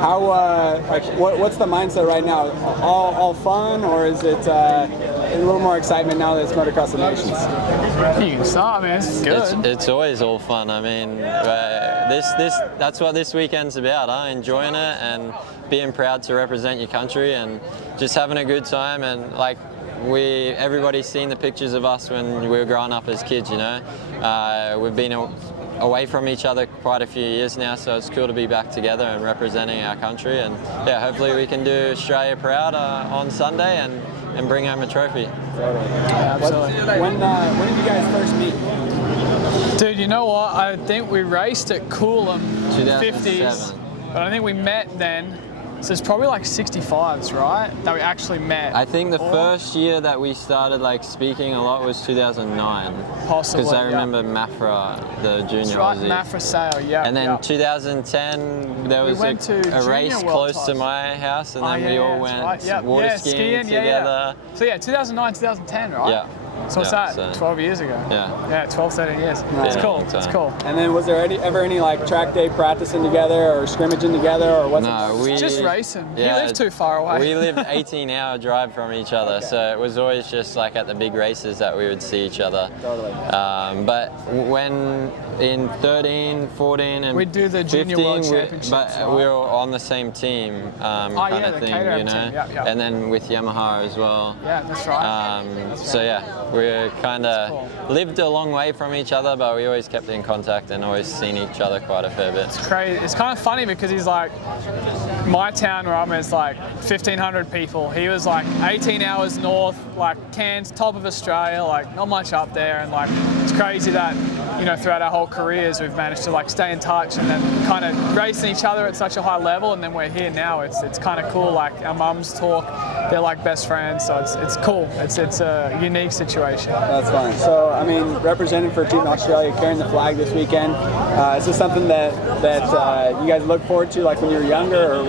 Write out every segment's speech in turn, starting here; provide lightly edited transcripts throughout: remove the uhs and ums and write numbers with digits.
How like what's the mindset right now? All fun, or is it a little more excitement now that it's Motocross Des Nations? You can start, man. It's good. It's always all fun. I mean, that's what this weekend's about. Enjoying it and being proud to represent your country and just having a good time. And like everybody's seen the pictures of us when we were growing up as kids. You know, we've been away from each other quite a few years now, so it's cool to be back together and representing our country. And yeah, hopefully we can do Australia proud on Sunday and bring home a trophy. Yeah, absolutely. When did you guys first meet? Dude, you know what? I think we raced at Coolum 50s, but I think we met then. So it's probably like 65s, right? That we actually met. I think the first year that we started like speaking a lot was 2009. Possibly. Because I remember Mafra, the junior Aussie. Mafra Sale, yeah. And then 2010, there was a race close to my house, and then we all went water skiing together. So yeah, 2009, 2010, right? Yeah. So what's that? 12 years ago. Yeah. 12, 13 years. It's cool. It's cool. And then was there ever any like track day practicing together or scrimmaging together, or what's it? Just racing. Yeah, you live too far away. We lived 18-hour drive from each other, so it was always just like at the big races that we would see each other. Totally. But when in 13, 14, and we'd do the 15, Junior World Championship. But we were on the thing, kind of thing, you know. Yeah. And then with Yamaha as well. Yeah, that's right. So yeah, we kind of lived a long way from each other, but we always kept in contact and always seen each other quite a fair bit. It's crazy. It's kind of funny because he's like, my town where I'm is like 1,500 people. He was like 18 hours north, like Cairns, top of Australia, like not much up there, and like it's crazy that, you know, throughout our whole careers we've managed to like stay in touch and then kind of racing each other at such a high level, and then we're here now. It's kind of cool. Like our mums talk, they're like best friends, so it's cool. It's a unique situation. That's fun. So I mean, representing for Team Australia, carrying the flag this weekend, is this something that you guys look forward to, like when you were younger, or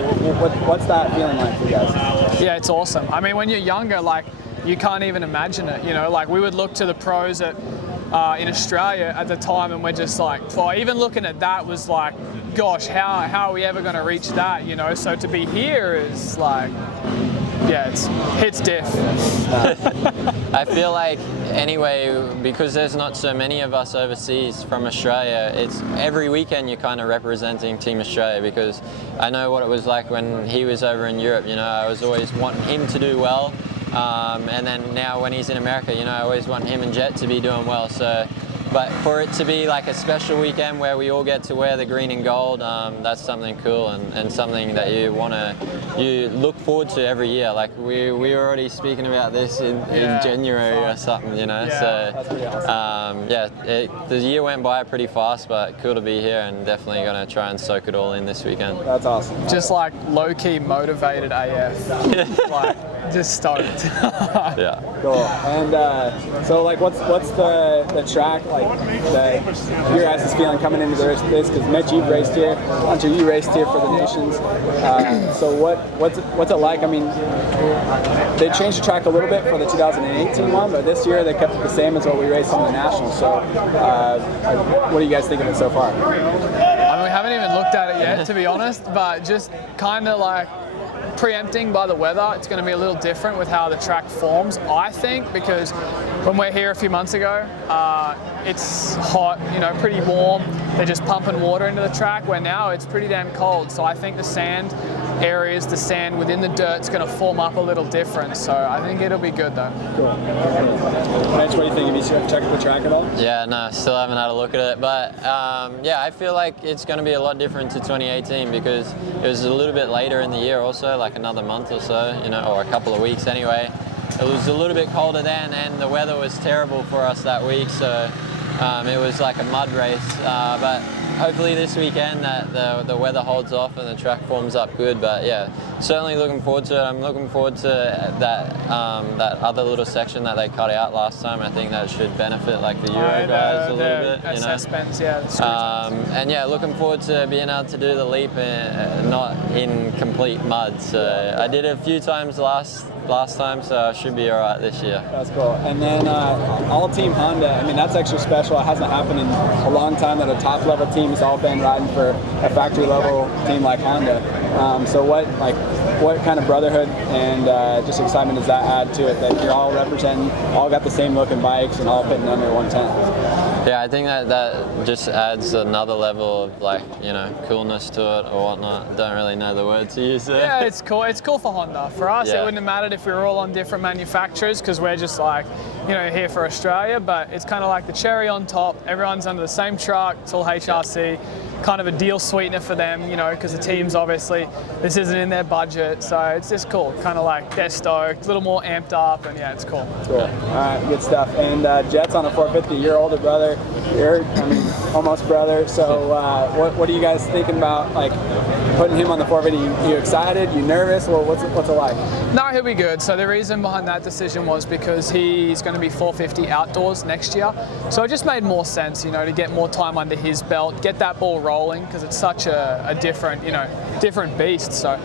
what's that feeling like for you guys? Yeah, it's awesome. I mean, when you're younger, like you can't even imagine it. You know, like we would look to the pros in Australia at the time, and we're just like, even looking at that was like, gosh, how are we ever going to reach that? You know, so to be here is like, yeah, it's diff. I feel like anyway, because there's not so many of us overseas from Australia, it's every weekend you're kind of representing Team Australia, because I know what it was like when he was over in Europe. You know, I was always wanting him to do well. And then now when he's in America, you know, I always want him and Jett to be doing well. So, but for it to be like a special weekend where we all get to wear the green and gold, that's something cool and something that you look forward to every year. Like we were already speaking about this in January or something, you know. That's pretty awesome. The year went by pretty fast, but cool to be here, and definitely going to try and soak it all in this weekend. That's awesome. Just like low-key motivated AF. Like just stoked. Yeah. Cool. And so like what's the track like your guys' feeling coming into this? Because Mitch, you've raced here, Hunter, you raced here for the Nations. So what's it like? I mean, they changed the track a little bit for the 2018 one, but this year they kept it the same as what we raced on the Nationals. So what do you guys think of it so far? I mean, we haven't even looked at it yet, to be honest, but just kind of like preempting by the weather, it's going to be a little different with how the track forms, I think, because when we're here a few months ago, it's hot, you know, pretty warm. They're just pumping water into the track, where now it's pretty damn cold. So I think the sand areas, the sand within the dirt is going to form up a little different. So I think it'll be good though. Cool. Mitch, what do you think? Have you checked the track at all? Yeah, no, still haven't had a look at it. But yeah, I feel like it's going to be a lot different to 2018 because it was a little bit later in the year also, like another month or so, you know, or a couple of weeks anyway. It was a little bit colder then, and the weather was terrible for us that week, so it was like a mud race. But hopefully this weekend that the weather holds off and the track forms up good. But yeah, certainly looking forward to it. I'm looking forward to that other little section that they cut out last time. I think that should benefit like the Euro guys a little bit, you know. And yeah, looking forward to being able to do the leap not in complete mud. So I did it a few times last last time, so I should be all right this year. That's cool. And then all team Honda, I mean, that's extra special. It hasn't happened in a long time that a top level team has all been riding for a factory level team like Honda. So what kind of brotherhood and just excitement does that add to it, that you're all representing, all got the same looking bikes and all fitting under 110? Yeah, I think that just adds another level of, like, you know, coolness to it or whatnot. Don't really know the word to use there. Yeah, it's cool. It's cool for Honda. For us, Yeah. it wouldn't have mattered if we were all on different manufacturers, because we're just like, you know, here for Australia. But it's kind of like the cherry on top. Everyone's under the same truck. It's all HRC. Kind of a deal sweetener for them, you know, because the teams, obviously, this isn't in their budget. So it's just cool. Kind of like they're stoked, a little more amped up, and yeah, it's cool. Cool. All right, good stuff. And Jett's on a 450. Your older brother, almost brother. So what are you guys thinking about, like, putting him on the 450? You excited? You nervous? Well, what's it like? No, he'll be good. So the reason behind that decision was because he's going to be 450 outdoors next year. So it just made more sense, you know, to get more time under his belt, get that ball rolling, because it's such a different, you know, different beast. So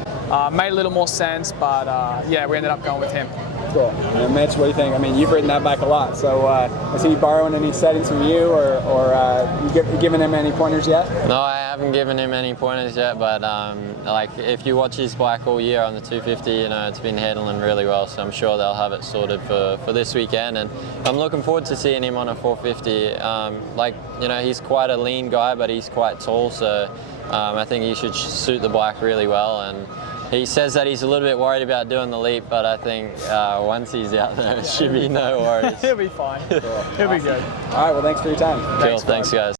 made a little more sense, but yeah, we ended up going with him. Cool. And Mitch, what do you think? I mean, you've ridden that bike a lot, so is he borrowing any settings from you, or you giving him any pointers yet? No, I haven't given him any pointers yet, but like, if you watch his bike all year on the 250, you know, it's been handling really well, so I'm sure they'll have it sorted for this weekend, and I'm looking forward to seeing him on a 450. Like, you know, he's quite a lean guy, but he's quite tall, so I think he should suit the bike really well. And he says that he's a little bit worried about doing the leap, but I think once he's out there, it should be no worries. He'll be fine. He'll be good. All right, well, thanks for your time. Cool, thanks guys.